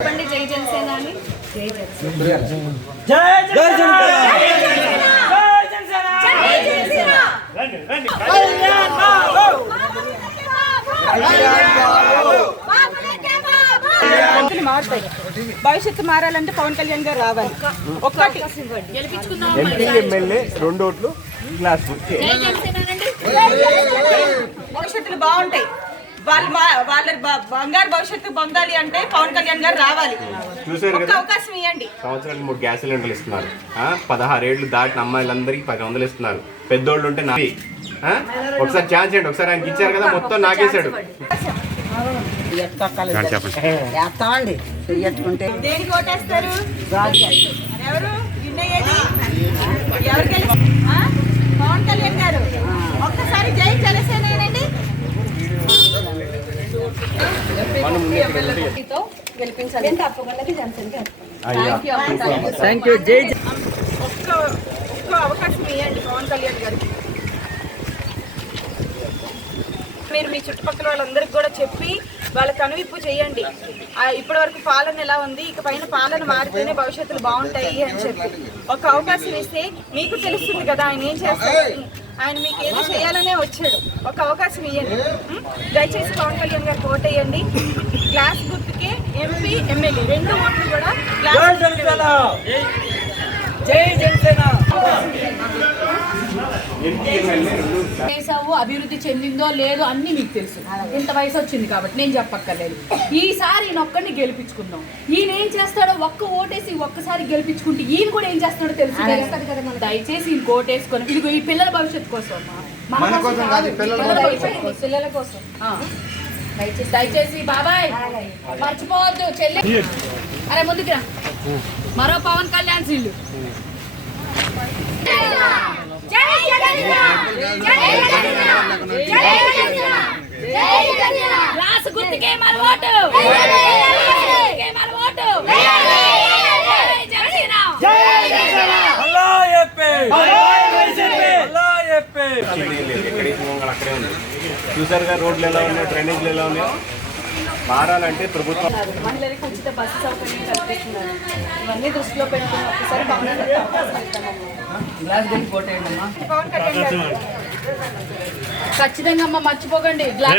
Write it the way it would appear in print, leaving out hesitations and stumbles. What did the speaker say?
జై జనసేన అని జై జనసేన జై జనసేన జై జనసేన కళ్యాణ్ బాబు భవిష్యత్తు మారాలంటే పవన్ కళ్యాణ్ గారు రావాలి. ఒక్కటి ఎమ్మెల్యే 2 ఓట్లు గ్లాస్ భవిష్యత్తులు బాగుంటాయి. వాళ్ళ బంగారు భవిష్యత్తు పొందాలి అంటే పవన్ కళ్యాణ్ గారు రావాలి. చూసారు ఒక్క కదా, అవకాశం ఇవ్వండి. సంవత్సరానికి 3 గ్యాస్ సిలిండర్లు ఇస్తున్నారు. 16 ఏళ్ళు దాటిన అమ్మాయిలందరికీ 1000 ఇస్తున్నారు. పెద్దోళ్ళు ఉంటే ఒకసారి ఛాన్స్ చేయండి. ఒకసారి ఆయనకి ఇచ్చారు కదా, మొత్తం నాకేశాడు. చేస్తామండి చెయ్యట్టుకుంటే దేనికి ఓటేస్తారు? ఎవరు విన్నయ్యేది? ఎవరు గెలుస్తారు? పవన్ కళ్యాణ్ గారు. ఒక్కసారి జై జనసేనండి. గెలిపించాలి తప్పకుండా జనసేన థ్యాంక్ యూ. జై ఒక్క అవకాశం ఇవ్వండి పవన్ కళ్యాణ్ గారికి. మీరు మీ చుట్టుపక్కల వాళ్ళందరికీ కూడా చెప్పి వాళ్ళ కనువిప్పు చేయండి. ఇప్పటి వరకు పాలన ఎలా ఉంది, ఇక పైన పాలన మారితేనే భవిష్యత్తులు బాగుంటాయి అని చెప్పి ఒక అవకాశం ఇస్తే మీకు తెలుస్తుంది కదా ఆయన ఏం చేస్తారు. ఆయన మీకు ఏదో చేయాలనే వచ్చాడు. ఒక అవకాశం ఇవ్వండి. దయచేసి పవన్ కళ్యాణ్ గారికి ఓటేయండి. గ్లాస్ గుర్తుకే ఎంపీ ఎమ్మెల్యే 2 ఓట్లు కూడా జై జనసేన. చేసావు, అభివృద్ధి చెందిందో లేదో అన్ని మీకు తెలుసు. ఇంత వయసు వచ్చింది కాబట్టి నేను చెప్పక్కర్లేదు. ఈసారి ఈయన ఒక్కడిని గెలిపించుకుందాం. ఈయన ఏం చేస్తాడో ఒక్క ఓటేసి ఒక్కసారి గెలిపించుకుంటే ఈయన కూడా ఏం చేస్తాడో తెలుసు కదా. మనం దయచేసి ఈయన ఓటేసుకొని ఇదిగో ఈ పిల్లల భవిష్యత్తు కోసం, పిల్లల కోసం దయచేసి బాబాయ్ మర్చిపోవద్దు. చెల్లి అరే ముందుకురా. మరో పవన్ కళ్యాణ్ సీళ్ళు. రాసు గుర్తుకే మన ఓటు. చూసారుగా, రోడ్లు ఎలా ఉన్నాయో, డ్రైనేజ్లు ఎలా ఉన్నాయో. మారాలంటే ప్రభుత్వం మహిళలకు ఉచిత బస్సు సౌకర్యం కల్పిస్తున్నారు. ఇవన్నీ దృష్టిలో పెట్టుకుని ఒకసారి పవన్ పవన్ కళ్యాణ్ గారు ఖచ్చితంగా అమ్మ మర్చిపోకండి.